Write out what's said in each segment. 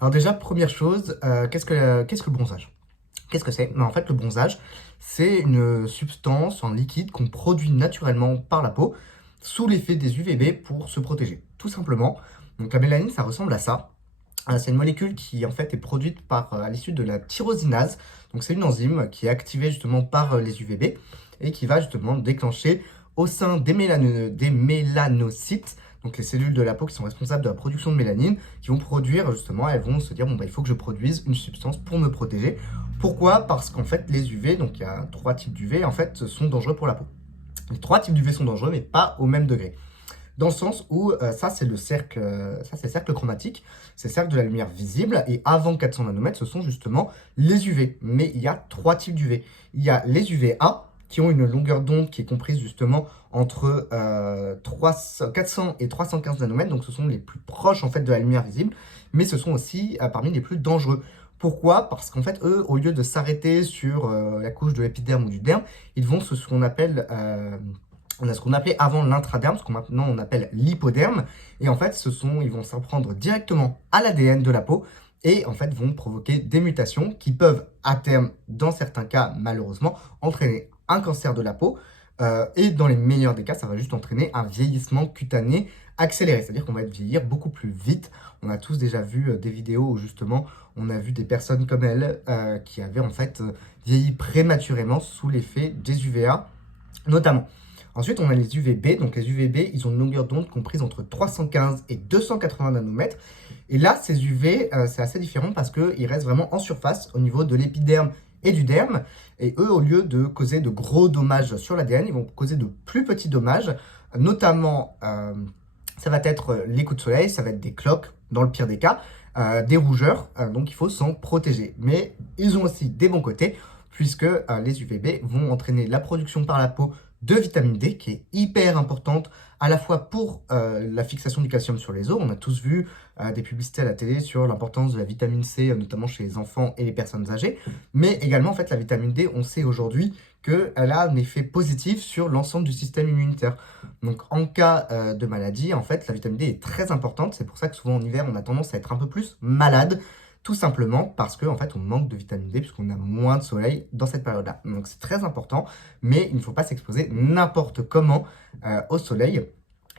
Alors déjà, première chose, qu'est-ce que le bronzage? Qu'est-ce que c'est? En fait, le bronzage, c'est une substance en liquide qu'on produit naturellement par la peau sous l'effet des UVB pour se protéger, tout simplement. Donc la mélanine, ça ressemble à ça. C'est une molécule qui en fait est produite à l'issue de la tyrosinase. Donc c'est une enzyme qui est activée justement par les UVB et qui va justement déclencher au sein des mélanocytes, donc les cellules de la peau qui sont responsables de la production de mélanine, qui vont produire justement, elles vont se dire bon bah il faut que je produise une substance pour me protéger. Pourquoi? Parce qu'en fait les UV, donc il y a trois types d'UV en fait, sont dangereux pour la peau. Les trois types d'UV sont dangereux mais pas au même degré. Dans le sens où ça c'est le cercle, ça c'est le cercle chromatique, c'est le cercle de la lumière visible, et avant 400 nanomètres, ce sont justement les UV. Mais il y a trois types d'UV. Il y a les UVA, qui ont une longueur d'onde qui est comprise justement entre 400 et 315 nanomètres, donc ce sont les plus proches en fait de la lumière visible, mais ce sont aussi parmi les plus dangereux. Pourquoi? Parce qu'en fait, eux, au lieu de s'arrêter sur la couche de l'épiderme ou du derme, ils vont ce qu'on appelle on a ce qu'on appelait avant l'intraderme, ce qu'on maintenant on appelle l'hypoderme. Et en fait, ils vont s'en prendre directement à l'ADN de la peau et en fait vont provoquer des mutations qui peuvent à terme, dans certains cas malheureusement, entraîner un cancer de la peau. Et dans les meilleurs des cas, ça va juste entraîner un vieillissement cutané accéléré. C'est-à-dire qu'on va vieillir beaucoup plus vite. On a tous déjà vu des vidéos où justement on a vu des personnes comme elle qui avaient en fait vieilli prématurément sous l'effet des UVA notamment. Ensuite, on a les UVB. Donc les UVB, ils ont une longueur d'onde comprise entre 315 et 280 nanomètres. Et là, ces UV, c'est assez différent parce qu'ils restent vraiment en surface au niveau de l'épiderme et du derme. Et eux, au lieu de causer de gros dommages sur l'ADN, ils vont causer de plus petits dommages. Notamment, ça va être les coups de soleil, ça va être des cloques, dans le pire des cas, des rougeurs. Donc il faut s'en protéger. Mais ils ont aussi des bons côtés, puisque les UVB vont entraîner la production par la peau de vitamine D, qui est hyper importante à la fois pour la fixation du calcium sur les os. On a tous vu des publicités à la télé sur l'importance de la vitamine C, notamment chez les enfants et les personnes âgées. Mais également, en fait, la vitamine D, on sait aujourd'hui qu'elle a un effet positif sur l'ensemble du système immunitaire. Donc, en cas de maladie, en fait, la vitamine D est très importante. C'est pour ça que souvent en hiver, on a tendance à être un peu plus malade. Tout simplement parce qu'en fait, on manque de vitamine D puisqu'on a moins de soleil dans cette période-là. Donc, c'est très important, mais il ne faut pas s'exposer n'importe comment au soleil.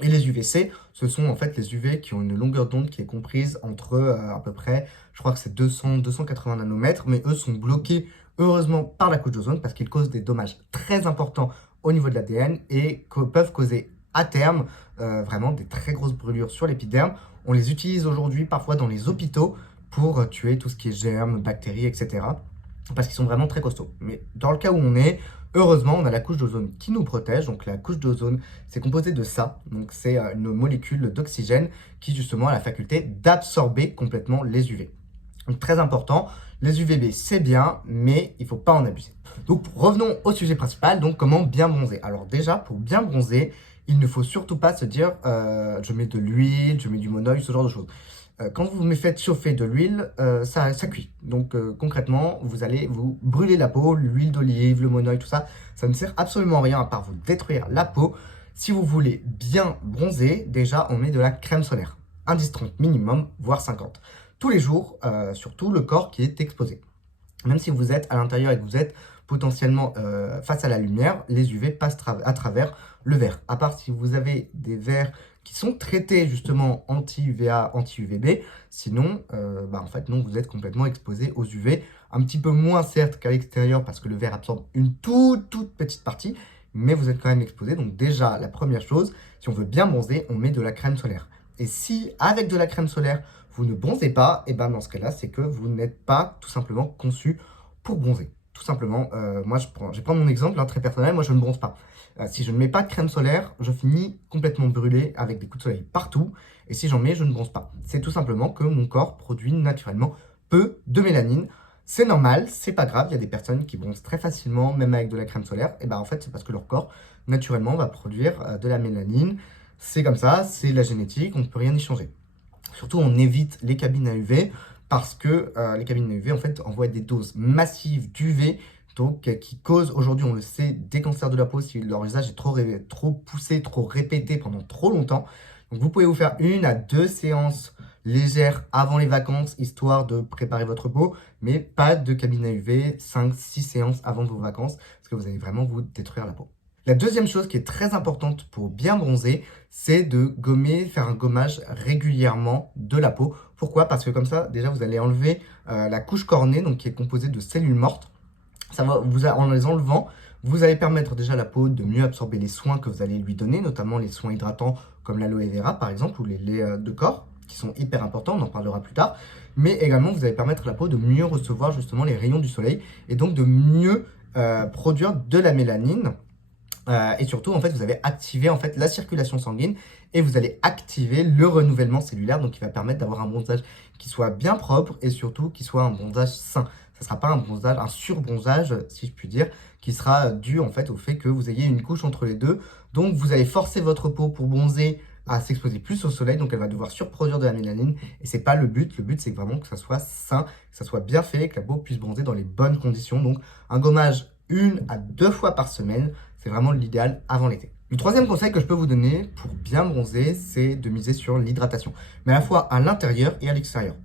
Et les UVC, ce sont en fait les UV qui ont une longueur d'onde qui est comprise entre à peu près, je crois que c'est 200-280 nanomètres, mais eux sont bloqués heureusement par la couche d'ozone parce qu'ils causent des dommages très importants au niveau de l'ADN et peuvent causer à terme vraiment des très grosses brûlures sur l'épiderme. On les utilise aujourd'hui parfois dans les hôpitaux pour tuer tout ce qui est germes, bactéries, etc. Parce qu'ils sont vraiment très costauds. Mais dans le cas où on est, heureusement, on a la couche d'ozone qui nous protège. Donc la couche d'ozone, c'est composé de ça. Donc c'est une molécule d'oxygène qui justement a la faculté d'absorber complètement les UV. Donc très important, les UVB c'est bien, mais il ne faut pas en abuser. Donc revenons au sujet principal, donc comment bien bronzer. Alors déjà, pour bien bronzer, il ne faut surtout pas se dire je mets de l'huile, je mets du monoeil, ce genre de choses. Quand vous me faites chauffer de l'huile, ça cuit. Donc concrètement, vous allez vous brûler la peau, l'huile d'olive, le monoeil, tout ça, ça ne sert absolument à rien à part vous détruire la peau. Si vous voulez bien bronzer, déjà on met de la crème solaire. 1,10-30 minimum, voire 50. Tous les jours, sur tout le corps qui est exposé. Même si vous êtes à l'intérieur et que vous êtes potentiellement face à la lumière, les UV passent à travers le verre. À part si vous avez des verres qui sont traités justement anti-UVA, anti-UVB, sinon, en fait, non, vous êtes complètement exposé aux UV, un petit peu moins certes qu'à l'extérieur parce que le verre absorbe une toute petite partie, mais vous êtes quand même exposé. Donc déjà, la première chose, si on veut bien bronzer, on met de la crème solaire. Et si, avec de la crème solaire, vous ne bronzez pas, et ben dans ce cas-là, c'est que vous n'êtes pas tout simplement conçu pour bronzer. Tout simplement, moi je vais prendre mon exemple très personnel, moi je ne bronze pas. Si je ne mets pas de crème solaire, je finis complètement brûlé avec des coups de soleil partout. Et si j'en mets, je ne bronze pas. C'est tout simplement que mon corps produit naturellement peu de mélanine. C'est normal, c'est pas grave, il y a des personnes qui bronzent très facilement, même avec de la crème solaire. Et ben en fait, c'est parce que leur corps, naturellement, va produire de la mélanine. C'est comme ça, c'est la génétique, on ne peut rien y changer. Surtout, on évite les cabines à UV parce que les cabines à UV en fait envoient des doses massives d'UV donc qui causent aujourd'hui, on le sait, des cancers de la peau si leur usage est trop poussé, trop répété pendant trop longtemps. Donc vous pouvez vous faire 1 à 2 séances légère avant les vacances, histoire de préparer votre peau, mais pas de cabinet UV 5-6 séances avant vos vacances, parce que vous allez vraiment vous détruire la peau. La deuxième chose qui est très importante pour bien bronzer, c'est de gommer, faire un gommage régulièrement de la peau. Pourquoi? Parce que comme ça, déjà, vous allez enlever la couche cornée, donc qui est composée de cellules mortes. En les enlevant, vous allez permettre déjà à la peau de mieux absorber les soins que vous allez lui donner, notamment les soins hydratants comme l'aloe vera par exemple, ou les laits de corps, qui sont hyper importants, on en parlera plus tard. Mais également, vous allez permettre à la peau de mieux recevoir justement les rayons du soleil et donc de mieux produire de la mélanine. Et surtout, en fait, vous avez activé en fait la circulation sanguine et vous allez activer le renouvellement cellulaire, donc qui va permettre d'avoir un bronzage qui soit bien propre et surtout qui soit un bronzage sain. Ça ne sera pas un bronzage, un surbronzage, si je puis dire, qui sera dû en fait au fait que vous ayez une couche entre les deux. Donc, vous allez forcer votre peau pour bronzer à s'exposer plus au soleil, donc elle va devoir surproduire de la mélanine et c'est pas le but. Le but, c'est vraiment que ça soit sain, que ça soit bien fait, que la peau puisse bronzer dans les bonnes conditions. Donc, un gommage 1 à 2 fois par semaine. C'est vraiment l'idéal avant l'été. Le troisième conseil que je peux vous donner pour bien bronzer, c'est de miser sur l'hydratation, mais à la fois à l'intérieur et à l'extérieur.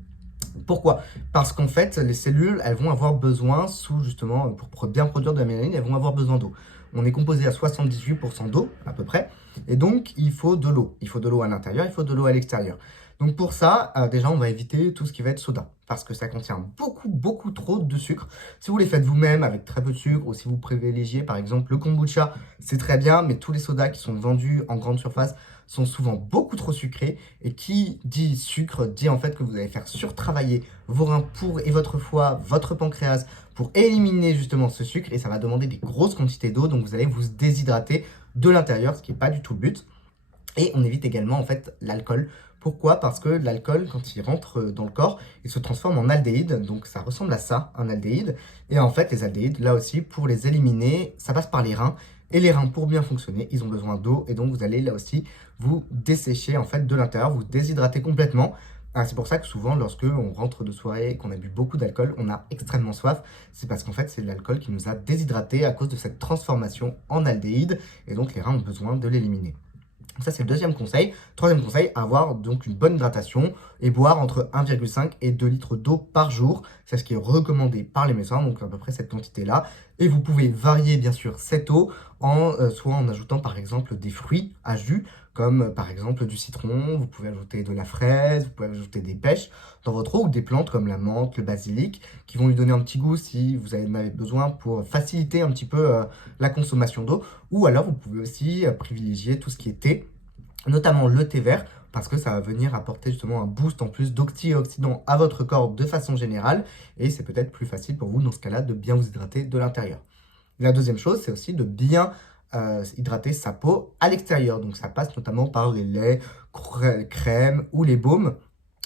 Pourquoi? Parce qu'en fait, les cellules, elles vont avoir besoin, justement, pour bien produire de la mélanine, elles vont avoir besoin d'eau. On est composé à 78% d'eau, à peu près, et donc il faut de l'eau. Il faut de l'eau à l'intérieur, il faut de l'eau à l'extérieur. Donc pour ça, déjà, on va éviter tout ce qui va être soda, parce que ça contient beaucoup, beaucoup trop de sucre. Si vous les faites vous-même avec très peu de sucre, ou si vous privilégiez par exemple le kombucha, c'est très bien, mais tous les sodas qui sont vendus en grande surface sont souvent beaucoup trop sucrés. Et qui dit sucre dit en fait que vous allez faire surtravailler vos reins et votre foie, votre pancréas, pour éliminer justement ce sucre. Et ça va demander des grosses quantités d'eau, donc vous allez vous déshydrater de l'intérieur, ce qui n'est pas du tout le but. Et on évite également en fait l'alcool. Pourquoi? Parce que l'alcool, quand il rentre dans le corps, il se transforme en aldéhyde. Donc ça ressemble à ça, un aldéhyde. Et en fait, les aldéhydes, là aussi, pour les éliminer, ça passe par les reins. Et les reins, pour bien fonctionner, ils ont besoin d'eau. Et donc vous allez là aussi vous dessécher en fait de l'intérieur, vous déshydrater complètement. C'est pour ça que souvent, lorsque on rentre de soirée et qu'on a bu beaucoup d'alcool, on a extrêmement soif. C'est parce qu'en fait, c'est l'alcool qui nous a déshydratés à cause de cette transformation en aldéhyde. Et donc les reins ont besoin de l'éliminer. Ça, c'est le deuxième conseil. Troisième conseil, avoir donc une bonne hydratation et boire entre 1,5 et 2 litres d'eau par jour. C'est ce qui est recommandé par les médecins, donc à peu près cette quantité-là. Et vous pouvez varier bien sûr cette eau soit en ajoutant par exemple des fruits à jus, comme par exemple du citron, vous pouvez ajouter de la fraise, vous pouvez ajouter des pêches dans votre eau ou des plantes comme la menthe, le basilic, qui vont lui donner un petit goût si vous en avez besoin pour faciliter un petit peu la consommation d'eau. Ou alors vous pouvez aussi privilégier tout ce qui est thé, notamment le thé vert, parce que ça va venir apporter justement un boost en plus d'antioxydants à votre corps de façon générale, et c'est peut-être plus facile pour vous dans ce cas-là de bien vous hydrater de l'intérieur. La deuxième chose, c'est aussi de bien hydrater sa peau à l'extérieur, donc ça passe notamment par les laits, crèmes ou les baumes.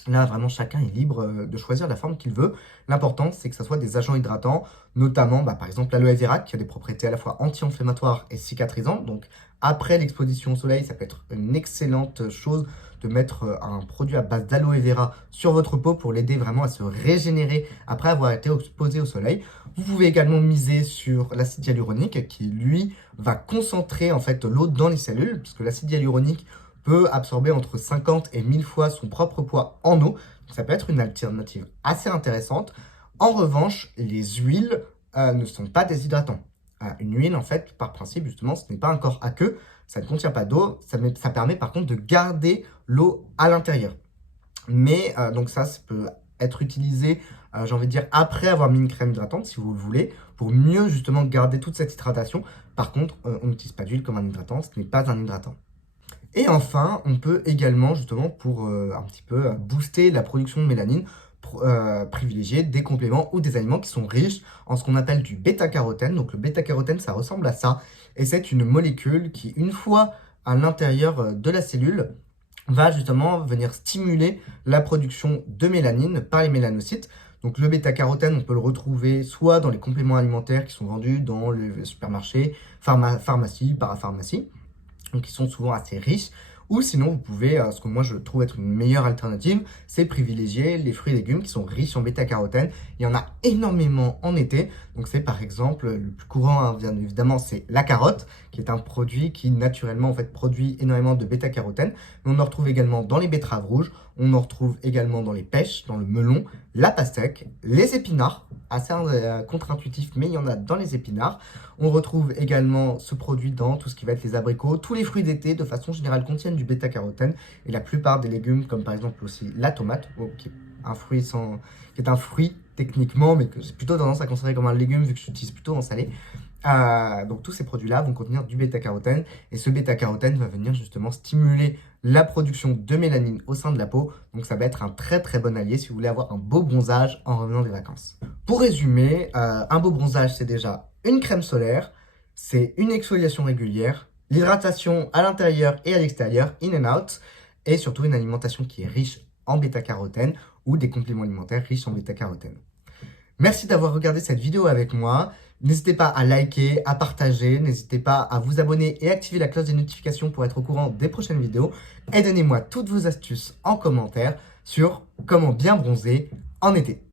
Là, vraiment, chacun est libre de choisir la forme qu'il veut. L'important, c'est que ce soit des agents hydratants, notamment, par exemple, l'aloe vera, qui a des propriétés à la fois anti-inflammatoires et cicatrisantes. Donc, après l'exposition au soleil, ça peut être une excellente chose de mettre un produit à base d'aloe vera sur votre peau pour l'aider vraiment à se régénérer après avoir été exposé au soleil. Vous pouvez également miser sur l'acide hyaluronique qui, lui, va concentrer en fait l'eau dans les cellules, puisque l'acide hyaluronique peut absorber entre 50 et 1000 fois son propre poids en eau. Donc ça peut être une alternative assez intéressante. En revanche, les huiles ne sont pas déshydratants. Une huile, en fait, par principe, justement, ce n'est pas un corps aqueux, ça ne contient pas d'eau, ça permet par contre de garder l'eau à l'intérieur. Mais donc ça peut être utilisé, j'ai envie de dire, après avoir mis une crème hydratante, si vous le voulez, pour mieux justement garder toute cette hydratation. Par contre, on n'utilise pas d'huile comme un hydratant, ce n'est pas un hydratant. Et enfin, on peut également, justement, pour un petit peu booster la production de mélanine, privilégier des compléments ou des aliments qui sont riches en ce qu'on appelle du bêta-carotène. Donc le bêta-carotène, ça ressemble à ça. Et c'est une molécule qui, une fois à l'intérieur de la cellule, va justement venir stimuler la production de mélanine par les mélanocytes. Donc le bêta-carotène, on peut le retrouver soit dans les compléments alimentaires qui sont vendus dans les supermarchés, pharmacies, parapharmacies, donc qui sont souvent assez riches, Ou sinon, vous pouvez, ce que moi je trouve être une meilleure alternative, c'est privilégier les fruits et légumes qui sont riches en bêta-carotène. Il y en a énormément en été. Donc c'est par exemple, le plus courant, hein, bien évidemment, c'est la carotte, qui est un produit qui naturellement en fait produit énormément de bêta-carotène. Mais on en retrouve également dans les betteraves rouges, on en retrouve également dans les pêches, dans le melon, la pastèque, les épinards, assez contre-intuitif, mais il y en a dans les épinards. On retrouve également ce produit dans tout ce qui va être les abricots. Tous les fruits d'été, de façon générale, contiennent du bêta-carotène. Et la plupart des légumes, comme par exemple aussi la tomate, qui est un fruit techniquement, mais que j'ai plutôt tendance à considérer comme un légume, vu que je l'utilise plutôt en salé. Donc tous ces produits-là vont contenir du bêta-carotène. Et ce bêta-carotène va venir justement stimuler la production de mélanine au sein de la peau. Donc ça va être un très très bon allié si vous voulez avoir un beau bronzage en revenant des vacances. Pour résumer, un beau bronzage, c'est déjà une crème solaire, c'est une exfoliation régulière, l'hydratation à l'intérieur et à l'extérieur, in and out, et surtout une alimentation qui est riche en bêta-carotène ou des compléments alimentaires riches en bêta-carotène. Merci d'avoir regardé cette vidéo avec moi. N'hésitez pas à liker, à partager, n'hésitez pas à vous abonner et activer la cloche des notifications pour être au courant des prochaines vidéos. Et donnez-moi toutes vos astuces en commentaire sur comment bien bronzer en été.